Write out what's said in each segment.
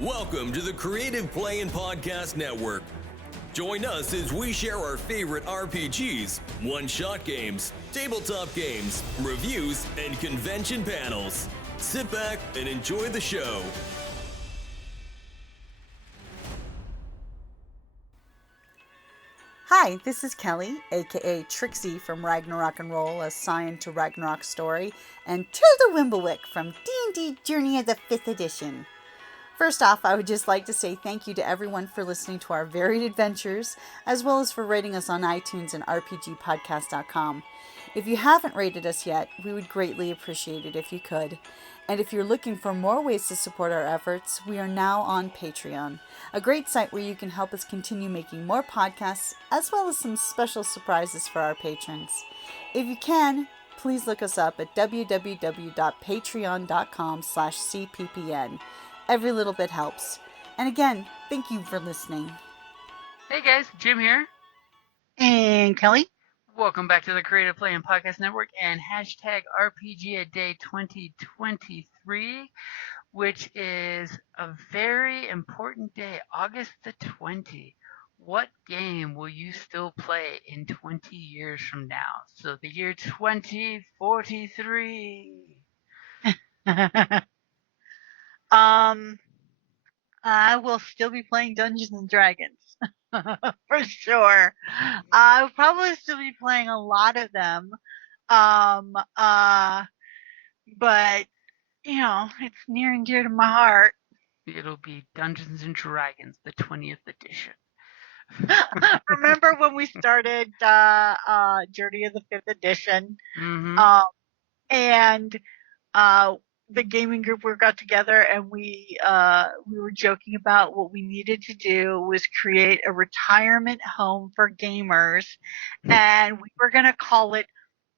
Welcome to the Creative Play and Podcast Network. Join us as we share our favorite RPGs, one-shot games, tabletop games, reviews, and convention panels. Sit back and enjoy the show. Hi, this is Kelly, aka Trixie from Ragnarok and Roll, assigned to Ragnarok Story, and Tilda Wimblewick from D&D Journey of the 5th Edition. First off, I would just like to say thank you to everyone for listening to our varied adventures, as well as for rating us on iTunes and RPGpodcast.com. If you haven't rated us yet, we would greatly appreciate it if you could. And if you're looking for more ways to support our efforts, we are now on Patreon, a great site where you can help us continue making more podcasts, as well as some special surprises for our patrons. If you can, please look us up at www.patreon.com/cppn. Every little bit helps. And again, thank you for listening. Hey guys, Jim here. And Kelly. Welcome back to the Creative Play and Podcast Network and hashtag RPGaDAY2023, which is a very important day, August the 20th. What game will you still play in 20 years from now? So the year 2043. I will still be playing Dungeons and Dragons. For sure. I'll probably still be playing a lot of them. But, you know, it's near and dear to my heart. It'll be Dungeons and Dragons, the 20th edition. Remember when we started Journey of the 5th Edition? Mm-hmm. And the gaming group we got together and we were joking about what we needed to do was create a retirement home for gamers, and we were going to call it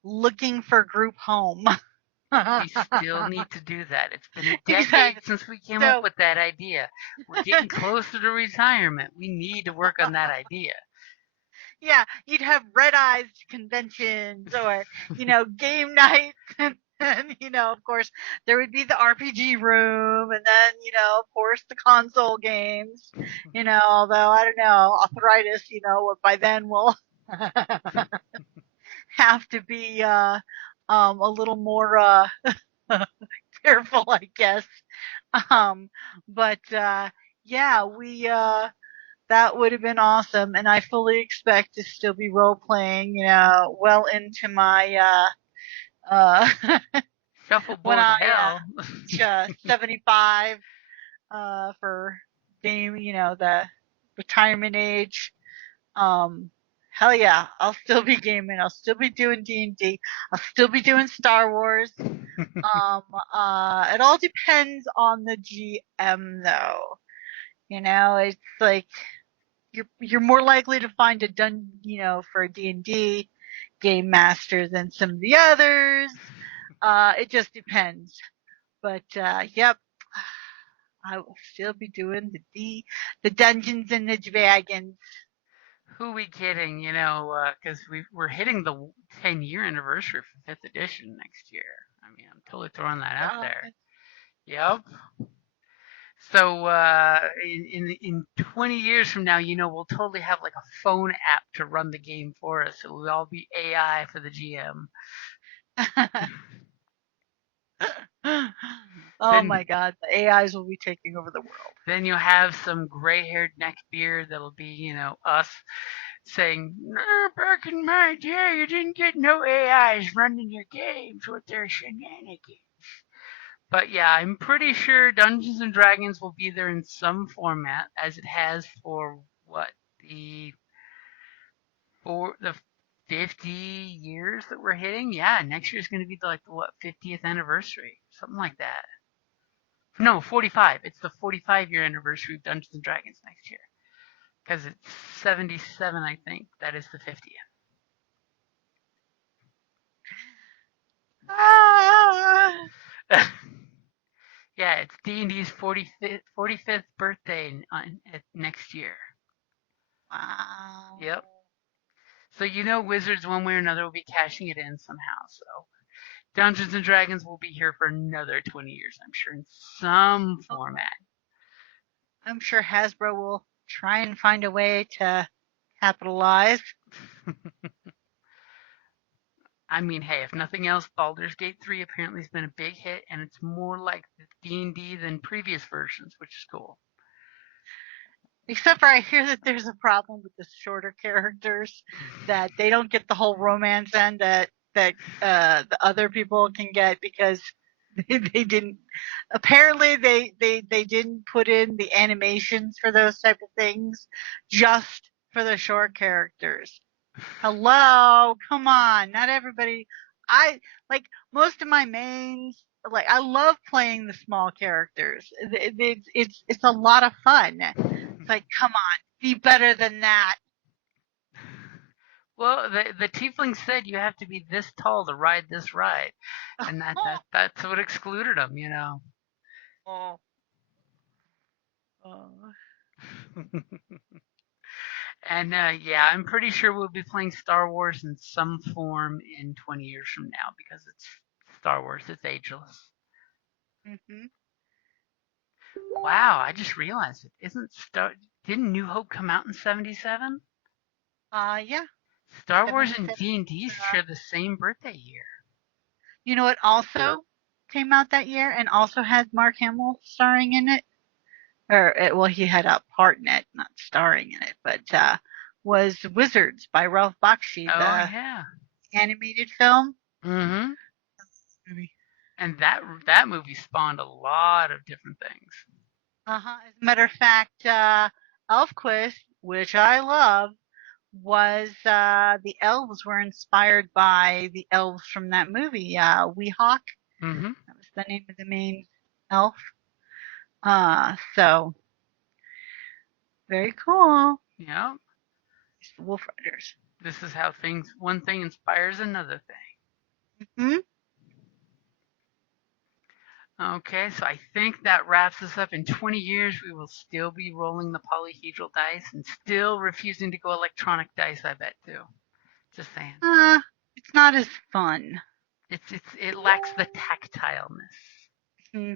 Looking for Group Home. We still need to do that. It's been a decade since we came up with that idea. We're getting closer to retirement. We need to work on that idea. Yeah, you'd have red-eyes conventions or, game nights. And, of course, there would be the RPG room and then, of course, the console games, although, I don't know, arthritis, by then will have to be a little more careful, I guess. Yeah, that would have been awesome. And I fully expect to still be role-playing, well into my Shuffleboard when hell. 75 for game, the retirement age. Hell yeah, I'll still be gaming. I'll still be doing D&D. I'll still be doing Star Wars. It all depends on the GM though. It's like you're more likely to find a for a D&D game master than some of the others. It just depends. But yep, I will still be doing the Dungeons and the Dragons. Who we kidding? Because we're hitting the 10-year anniversary for 5th edition next year. I mean, I'm totally throwing that out there. Yep. So in 20 years from now, we'll totally have like a phone app to run the game for us. It will all be AI for the GM. My God, the AIs will be taking over the world. Then you'll have some gray-haired neckbeard that'll be, us saying, back in my day, you didn't get no AIs running your games with their shenanigans. But yeah, I'm pretty sure Dungeons and Dragons will be there in some format, as it has for the 50 years that we're hitting. Yeah, next year's going to be the 50th anniversary, something like that. No, 45. It's the 45-year anniversary of Dungeons and Dragons next year, because it's 77, I think. That is the 50th. Yeah, it's D&D's 45th birthday next year. Wow. Yep. So Wizards one way or another will be cashing it in somehow. So Dungeons and Dragons will be here for another 20 years, I'm sure, in some format. I'm sure Hasbro will try and find a way to capitalize. I mean, hey, if nothing else, Baldur's Gate 3 apparently has been a big hit, and it's more like D&D than previous versions, which is cool. Except for I hear that there's a problem with the shorter characters, that they don't get the whole romance end that the other people can get because they didn't. Apparently, they didn't put in the animations for those type of things, just for the short characters. Hello, come on, not everybody. I like most of my mains. Like I love playing the small characters. It's a lot of fun. It's like, come on, be better than that. Well, the tiefling said you have to be this tall to ride this ride, and that's what excluded them, you know. Oh. And yeah, I'm pretty sure we'll be playing Star Wars in some form in 20 years from now because it's Star Wars. It's ageless. Mm-hmm. Wow, I just realized it. Didn't New Hope come out in 77? Yeah. Star Wars and D&D share the same birthday year. You know what also came out that year and also had Mark Hamill starring in it? Well, he had a part in it, not starring in it, but was Wizards by Ralph Bakshi, the animated film. Mm-hmm. And that movie spawned a lot of different things. Uh-huh. As a matter of fact, Elfquest, which I love, was the elves were inspired by the elves from that movie, Weehawk. Mm-hmm. That was the name of the main elf. So very cool. Yeah. Wolf Riders. This is how one thing inspires another thing. Mm-hmm. Okay, so I think that wraps us up. In 20 years, we will still be rolling the polyhedral dice and still refusing to go electronic dice, I bet, too. Just saying. It's not as fun. It lacks the tactileness. Mm-hmm.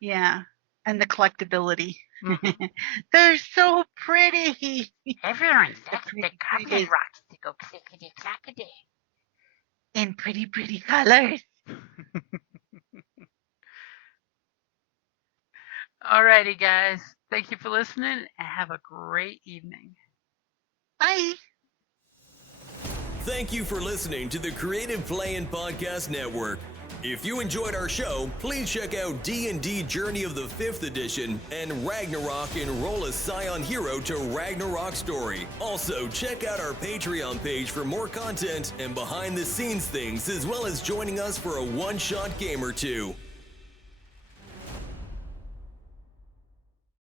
Yeah, and the collectability. Mm-hmm. They're so pretty. Everyone likes the goblin rocks to go clickety-clackety. In pretty, pretty colors. Alrighty, guys. Thank you for listening and have a great evening. Bye. Thank you for listening to the Creative Play-In Podcast Network. If you enjoyed our show, please check out D&D Journey of the 5th Edition and Ragnarok Enroll a Scion Hero to Ragnarok Story. Also, check out our Patreon page for more content and behind-the-scenes things, as well as joining us for a one-shot game or two.